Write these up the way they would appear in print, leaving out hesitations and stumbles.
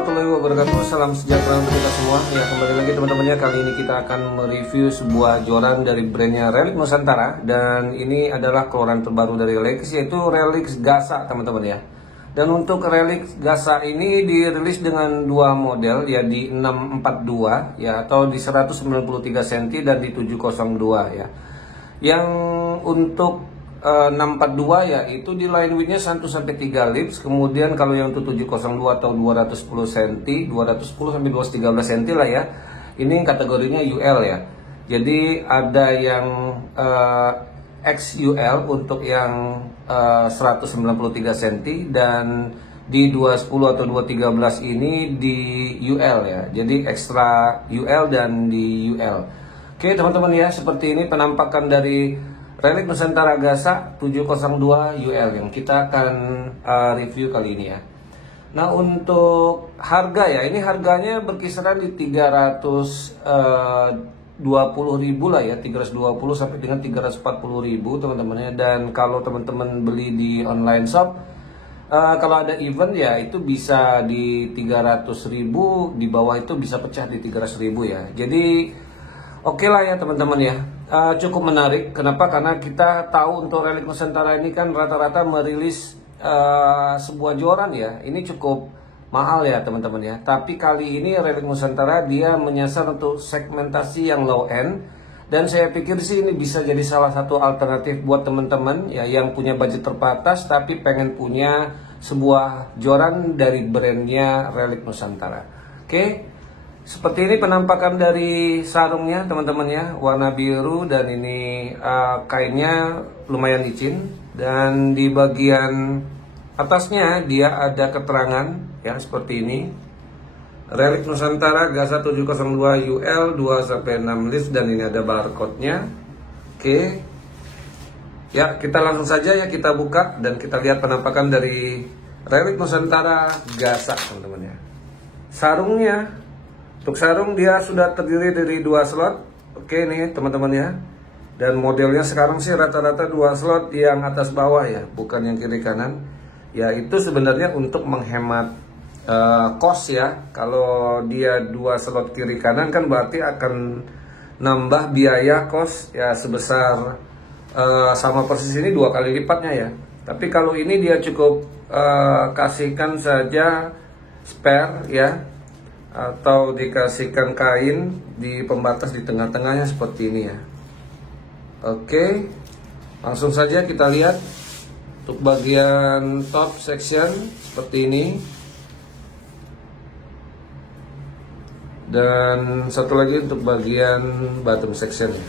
warahmatullahi wabarakatuh. Salam sejahtera untuk kita semua. Ya, kembali lagi teman-teman ya. Kali ini kita akan mereview sebuah joran dari brandnya Relix Nusantara. Dan ini adalah keluaran terbaru dari Relix, yaitu Relix Gasa teman-teman ya. Dan untuk Relix Gasa ini dirilis dengan dua model ya, di 642 ya, atau di 193 cm dan di 702 ya. Yang untuk 642 ya, itu di line widthnya 1 sampai 3 lips. Kemudian kalau yang untuk 702 atau 210 cm, 210 sampai 213 cm lah ya. Ini kategorinya UL ya. Jadi ada yang XUL untuk yang 193 cm, dan di 210 atau 213 ini di UL ya. Jadi extra UL dan di UL. Oke teman-teman ya, seperti ini penampakan dari Relix Nusantara Gasa 702 UL yang kita akan review kali ini ya. Nah untuk harga ya, ini harganya berkisaran di 320.000 lah ya, 320 sampai dengan 340.000 teman-teman ya. Dan kalau teman-teman beli di online shop, kalau ada event ya itu bisa di 300.000, di bawah itu bisa pecah di 300.000 ya. Jadi oke lah ya teman-teman ya. Cukup menarik. Kenapa? Karena kita tahu untuk Relix Nusantara ini kan rata-rata merilis sebuah joran ya. Ini cukup mahal ya teman-teman ya. Tapi kali ini Relix Nusantara dia menyasar untuk segmentasi yang low end. Dan saya pikir sih ini bisa jadi salah satu alternatif buat teman-teman ya, yang punya budget terbatas tapi pengen punya sebuah joran dari brandnya Relix Nusantara. Oke. Seperti ini penampakan dari sarungnya teman-teman ya, warna biru, dan ini kainnya lumayan licin. Dan di bagian atasnya dia ada keterangan ya seperti ini. Relix Nusantara Gasa 702 UL 2-6 lips, dan ini ada barcode-nya. Oke. Ya, kita langsung saja ya, kita buka dan kita lihat penampakan dari Relix Nusantara Gasa teman-teman ya. Sarungnya, untuk sarung dia sudah terdiri dari 2 slot. Oke nih teman-teman ya. Dan modelnya sekarang sih rata-rata 2 slot yang atas bawah ya, bukan yang kiri kanan. Ya itu sebenarnya untuk menghemat cost ya. Kalau dia 2 slot kiri kanan kan berarti akan nambah biaya cost ya sebesar sama persis ini 2 kali lipatnya ya. Tapi kalau ini dia cukup kasihkan saja spare ya, atau dikasihkan kain di pembatas di tengah-tengahnya seperti ini ya. Oke, langsung saja kita lihat untuk bagian top section seperti ini, dan satu lagi untuk bagian bottom section ya.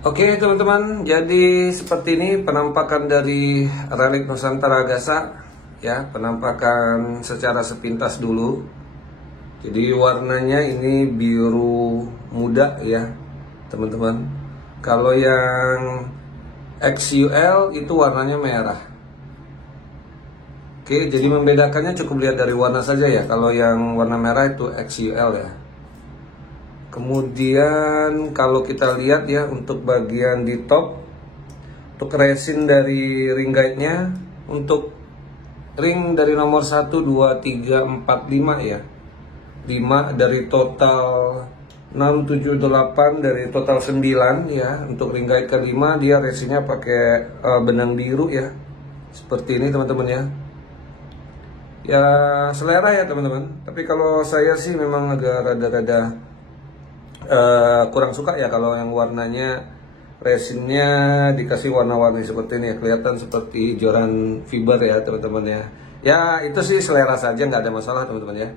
Oke teman-teman, jadi seperti ini penampakan dari Relix Nusantara Gasa ya, penampakan secara sepintas dulu. Jadi warnanya ini biru muda ya teman-teman. Kalau yang XUL itu warnanya merah. Oke, jadi membedakannya cukup lihat dari warna saja ya. Kalau yang warna merah itu XUL ya. Kemudian kalau kita lihat ya, untuk bagian di top, untuk resin dari ring guide-nya, untuk ring dari nomor 1, 2, 3, 4, 5 ya. 5 dari total 6, 7, 8, dari total 9 ya. Untuk ring guide ke-5 dia resinnya pakai benang biru ya. Seperti ini teman-teman ya. Ya selera ya teman-teman. Tapi kalau saya sih memang agak rada-rada kurang suka ya kalau yang warnanya resinnya dikasih warna-warni seperti ini ya, kelihatan seperti joran fiber ya teman-teman ya. Ya itu sih selera saja, nggak ada masalah teman-teman ya.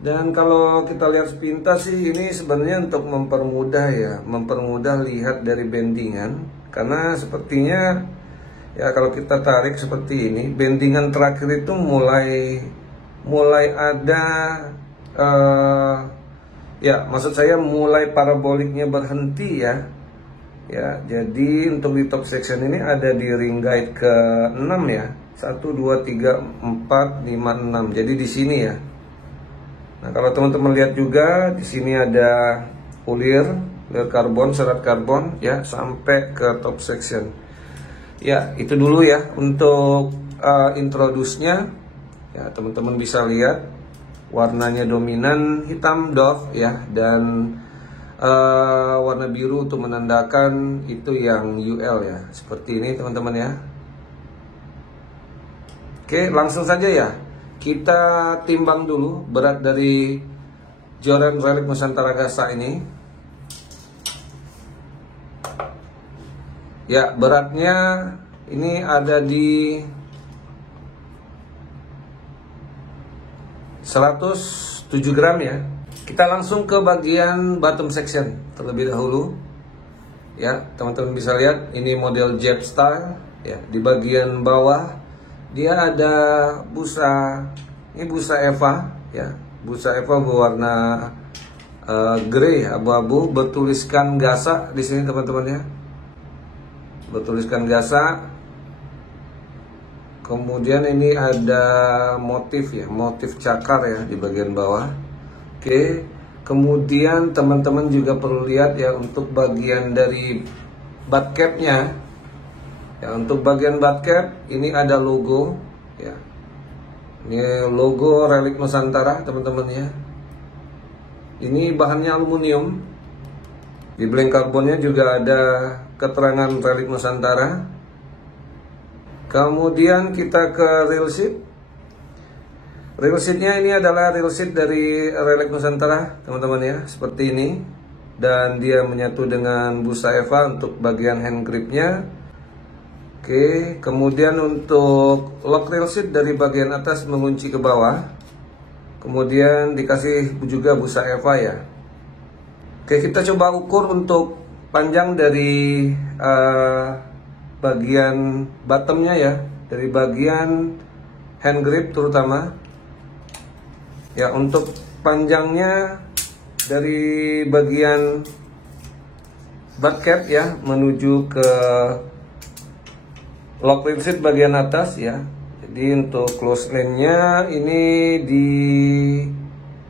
Dan kalau kita lihat sepintas sih ini sebenarnya untuk mempermudah ya, mempermudah lihat dari bendingan, karena sepertinya ya kalau kita tarik seperti ini, bendingan terakhir itu mulai ada ya, maksud saya mulai paraboliknya berhenti ya. Ya, jadi untuk di top section ini ada di ring guide ke-6 ya. 1 2 3 4 5 6. Jadi di sini ya. Nah, kalau teman-teman lihat juga di sini ada pulir layer karbon, serat karbon ya, sampai ke top section. Ya, itu dulu ya untuk introduce-nya. Ya, teman-teman bisa lihat warnanya dominan hitam doff ya, dan warna biru untuk menandakan itu yang UL ya. Seperti ini teman-teman ya. Oke, langsung saja ya. Kita timbang dulu berat dari Joran Relic Nusantara Gasa ini. Ya, beratnya ini ada di 107 gram ya. Kita langsung ke bagian bottom section terlebih dahulu. Ya, teman-teman bisa lihat ini model jet style ya. Di bagian bawah dia ada busa, ini busa Eva ya, busa Eva berwarna grey abu-abu, bertuliskan Gasa di sini teman-teman ya, bertuliskan Gasa. Kemudian ini ada motif ya, motif cakar ya di bagian bawah. Oke, kemudian teman-teman juga perlu lihat ya untuk bagian dari butt cap-nya. Ya, untuk bagian butt cap ini ada logo ya. Ini logo Relic Nusantara teman-teman ya. Ini bahannya aluminium. Di blank karbonnya juga ada keterangan Relic Nusantara. Kemudian kita ke reel sheet. Reel sheetnya ini adalah reel sheet dari Relic Nusantara teman-teman ya, seperti ini. Dan dia menyatu dengan busa Eva untuk bagian hand gripnya. Oke, kemudian untuk lock reel sheet dari bagian atas mengunci ke bawah. Kemudian dikasih juga busa Eva ya. Oke, kita coba ukur untuk panjang dari bagian bottomnya ya, dari bagian hand grip terutama. Ya, untuk panjangnya dari bagian butt cap ya menuju ke lock reel sheet bagian atas ya. Jadi untuk close length-nya ini di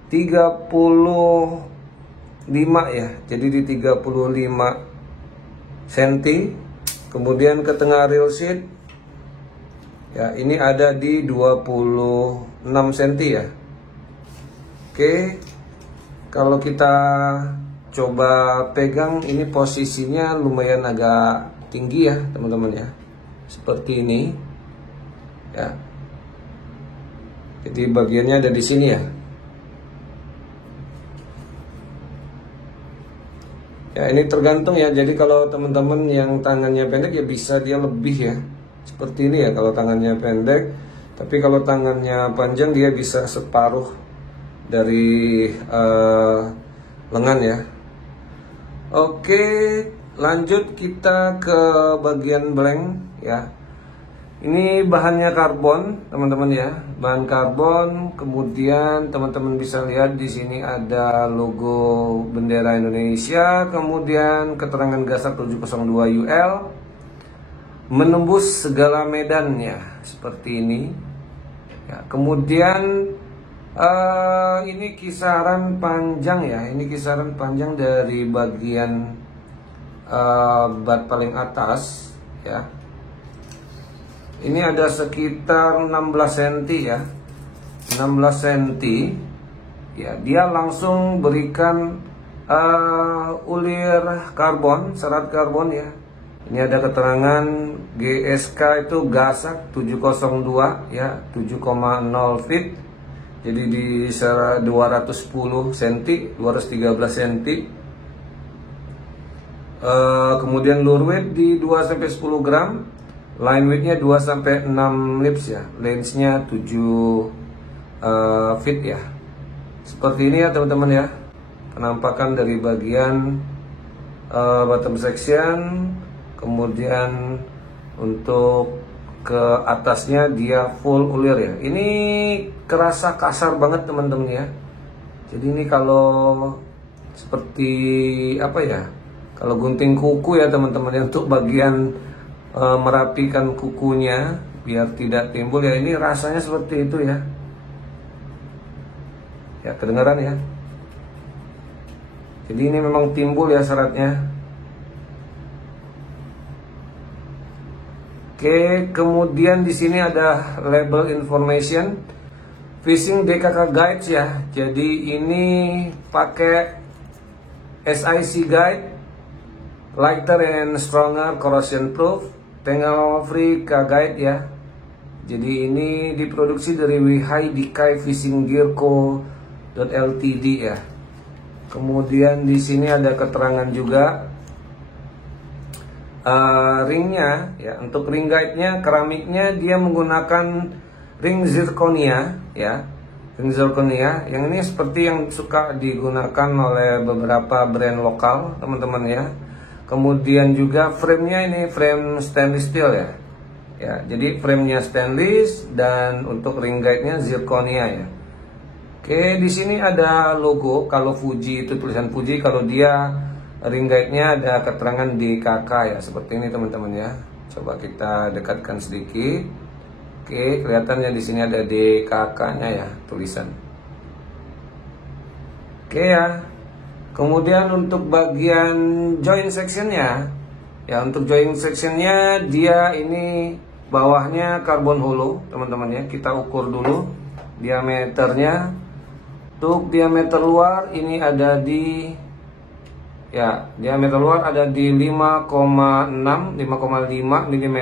35 ya. Jadi di 35 cm. Kemudian ke tengah reel sheet ya, ini ada di 26 cm ya. Oke. Kalau kita coba pegang, ini posisinya lumayan agak tinggi ya teman-teman ya. Seperti ini ya. Jadi bagiannya ada di sini ya. Ya, ini tergantung ya. Jadi kalau teman-teman yang tangannya pendek ya bisa dia lebih ya. Seperti ini ya kalau tangannya pendek. Tapi kalau tangannya panjang dia bisa separuh dari lengan ya. Oke, lanjut kita ke bagian blank ya. Ini bahannya karbon, teman-teman ya. Bahan karbon, kemudian teman-teman bisa lihat di sini ada logo bendera Indonesia, kemudian keterangan Gasa 702 UL. Menembus segala medan ya, seperti ini. Ya, kemudian ini kisaran panjang ya. Ini kisaran panjang dari bagian bat paling atas ya. Ini ada sekitar 16 cm ya. 16 cm. Ya, dia langsung berikan ulir karbon, serat karbon ya. Ini ada keterangan GSK itu Gasak 702 ya, 7,0 feet. Jadi di 210 cm, 213 cm. Kemudian lure weight di 2-10 gram. Line weight-nya 2-6 lips ya. Lens-nya 7 feet ya. Seperti ini ya teman-teman ya. Penampakan dari bagian bottom section. Kemudian untuk ke atasnya dia full ulir ya. Ini kerasa kasar banget teman-teman ya. Jadi ini kalau seperti apa ya? Kalau gunting kuku ya teman-teman ya, untuk bagian merapikan kukunya biar tidak timbul ya, ini rasanya seperti itu ya. Ya, kedengaran ya. Jadi ini memang timbul ya seratnya. Oke, kemudian di sini ada label information fishing DKK guides ya. Jadi ini pakai SIC guide, lighter and stronger, corrosion proof, tangle free guide ya. Jadi ini diproduksi dari Wihai Dikai Fishing Gear Co. Ltd ya. Kemudian di sini ada keterangan juga ringnya ya. Untuk ring guide-nya, keramiknya dia menggunakan ring zirconia ya. Ring zirconia yang ini seperti yang suka digunakan oleh beberapa brand lokal teman-teman ya. Kemudian juga frame-nya ini frame stainless steel ya. Ya, jadi framenya stainless dan untuk ring guide-nya zirconia ya. Oke, di sini ada logo. Kalau Fuji itu tulisan Fuji, kalau dia ring guide-nya ada keterangan DKK ya, seperti ini teman-teman ya. Coba kita dekatkan sedikit. Oke, kelihatannya di sini ada DKK-nya ya, tulisan. Oke ya. Kemudian untuk bagian joint section-nya ya, untuk joint section-nya dia ini bawahnya karbon hollow teman-teman ya. Kita ukur dulu diameternya. Untuk diameter luar ini ada di ya, diameter luar ada di 5,5 mm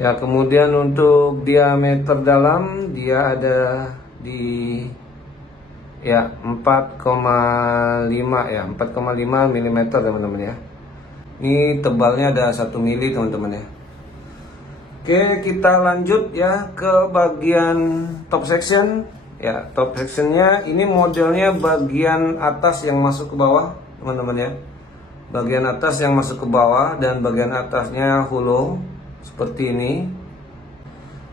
ya. Kemudian untuk diameter dalam dia ada di ya 4,5 ya, 4,5 mm teman-teman ya. Ini tebalnya ada 1 mili teman-teman ya. Oke, kita lanjut ya ke bagian top section ya. Top sectionnya ini modelnya bagian atas yang masuk ke bawah teman-teman ya. Bagian atas yang masuk ke bawah dan bagian atasnya hollow seperti ini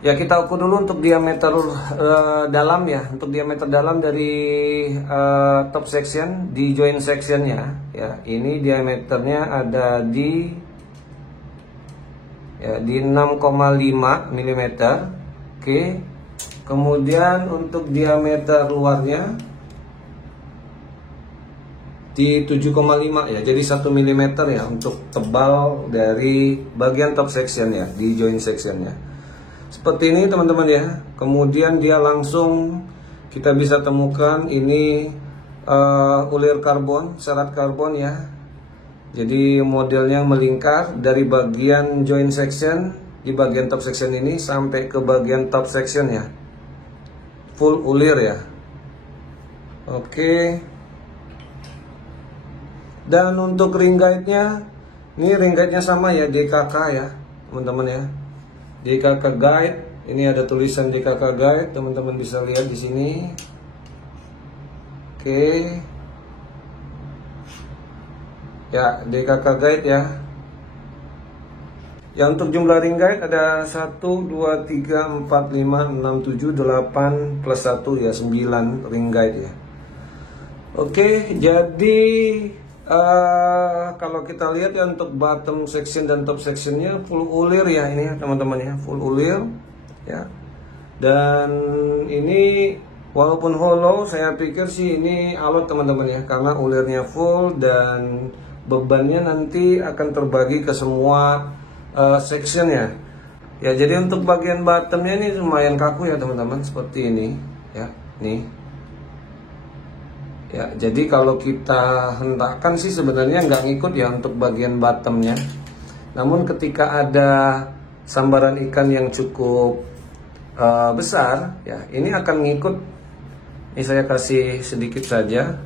ya. Kita ukur dulu untuk diameter dalam ya. Untuk diameter dalam dari top section di joint sectionnya ya, ini diameternya ada di ya, di 6,5 mm. Oke. Kemudian untuk diameter luarnya di 7,5 ya. Jadi 1 mm ya untuk tebal dari bagian top section ya, di joint sectionnya. Seperti ini teman-teman ya. Kemudian dia langsung kita bisa temukan ini ulir karbon, serat karbon ya. Jadi modelnya melingkar dari bagian joint section di bagian top section ini sampai ke bagian top section ya. Full ulir ya. Oke. Dan untuk ring guide-nya, ini ring guide-nya sama ya, DKK ya, teman-teman ya. DKK guide, ini ada tulisan DKK guide, teman-teman bisa lihat di sini. Oke. Ya, DKK guide ya. Ya, untuk jumlah ring guide ada 1, 2, 3, 4, 5, 6, 7, 8 plus 1 ya, 9 ring guide ya. Oke, jadi kalau kita lihat ya untuk bottom section dan top sectionnya full ulir ya ini ya teman-teman ya, full ulir ya. Dan ini walaupun hollow, saya pikir sih ini alot teman-teman ya, karena ulirnya full dan bebannya nanti akan terbagi ke semua section ya. Ya, jadi untuk bagian bottomnya ini lumayan kaku ya teman-teman, seperti ini ya, nih. Ya, jadi kalau kita hentakkan sih sebenarnya nggak ngikut ya untuk bagian bottomnya. Namun ketika ada sambaran ikan yang cukup besar ya, ini akan ngikut. Ini saya kasih sedikit saja.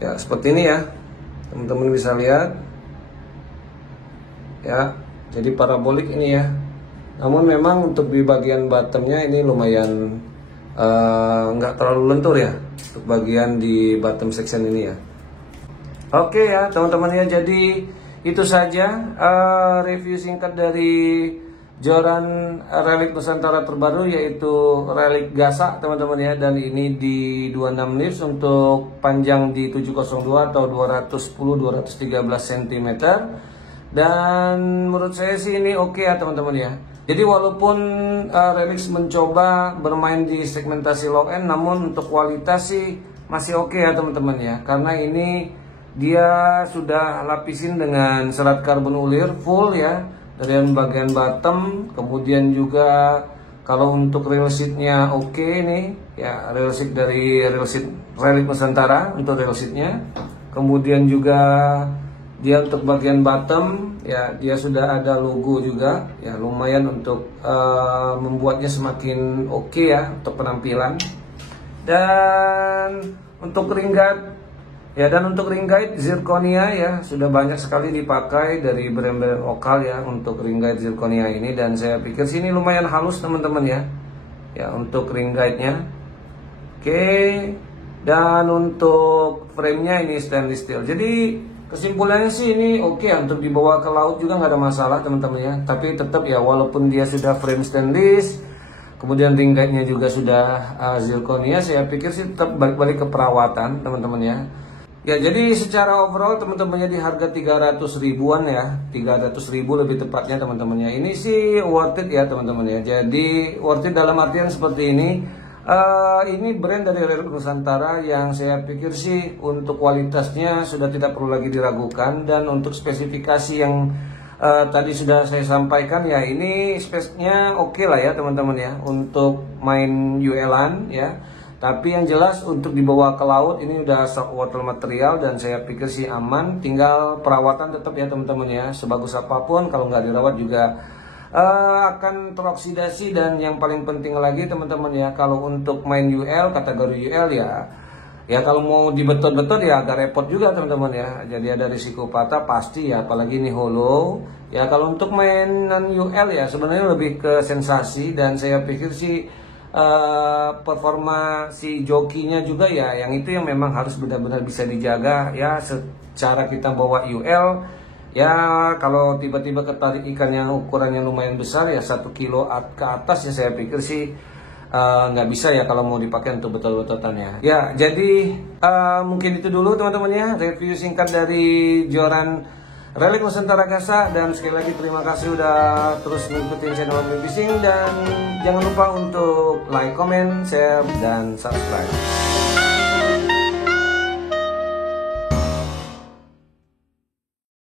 Ya, seperti ini ya. Teman-teman bisa lihat. Ya, jadi parabolik ini ya. Namun memang untuk di bagian bottomnya ini lumayan nggak terlalu lentur ya untuk bagian di bottom section ini ya. Oke ya teman-teman ya, jadi itu saja review singkat dari joran relik Nusantara terbaru, yaitu relik Gasa teman-teman ya. Dan ini di 26 nits untuk panjang di 702 atau 210-213 cm. Dan menurut saya sih ini oke ya teman-teman ya. Jadi walaupun Relix mencoba bermain di segmentasi low end, namun untuk kualitas sih masih oke ya teman-teman ya, karena ini dia sudah lapisin dengan serat karbon ulir full ya, dari bagian bottom. Kemudian juga kalau untuk rail seatnya oke nih ya, rail seat dari rail seat Relic Nusantara untuk rail seatnya. Kemudian juga dia untuk bagian bottom ya, dia sudah ada logo juga ya, lumayan untuk membuatnya semakin oke ya untuk penampilan. Dan untuk ring guard ya, zirconia ya, sudah banyak sekali dipakai dari brand-brand lokal ya untuk ring guide zirconia ini, dan saya pikir sini lumayan halus teman-teman ya. Ya untuk ring guide-nya. Oke. Dan untuk frame-nya ini stainless steel. Jadi kesimpulannya sih ini oke ya, untuk dibawa ke laut juga nggak ada masalah teman-teman ya. Tapi tetap ya, walaupun dia sudah frame stainless, kemudian ring guide-nya juga sudah zirconia, saya pikir sih tetap balik-balik ke perawatan teman-teman ya. Ya, jadi secara overall teman-temannya di harga 300 ribuan ya, 300 ribu lebih tepatnya teman-temannya. Ini sih worth it ya teman-teman ya. Jadi worth it dalam artian seperti ini. Ini brand dari Relic Nusantara yang saya pikir sih untuk kualitasnya sudah tidak perlu lagi diragukan, dan untuk spesifikasi yang tadi sudah saya sampaikan ya, ini speknya oke lah ya teman-teman ya untuk main UL-an ya. Tapi yang jelas untuk dibawa ke laut ini udah saltwater material, dan saya pikir sih aman. Tinggal perawatan tetap ya teman-teman ya, sebagus apapun kalau nggak dirawat juga akan teroksidasi. Dan yang paling penting lagi teman-teman ya, kalau untuk main UL, kategori UL ya kalau mau dibetot-betot ya agak repot juga teman-teman ya. Jadi ada risiko patah pasti ya, apalagi ini hollow ya. Kalau untuk mainan UL ya sebenarnya lebih ke sensasi, dan saya pikir sih performa si jokinya juga ya, yang itu yang memang harus benar-benar bisa dijaga ya. Secara kita bawa UL ya, kalau tiba-tiba ketarik ikan yang ukurannya lumayan besar ya, 1 kilo ke atas ya, saya pikir sih nggak bisa ya kalau mau dipakai untuk betot-betotan ya. Jadi mungkin itu dulu teman-teman ya, review singkat dari joran Relic Nusantara Gasa. Dan sekali lagi terima kasih udah terus ngikutin channel Hobi Fishing, dan jangan lupa untuk like, comment, share, dan subscribe.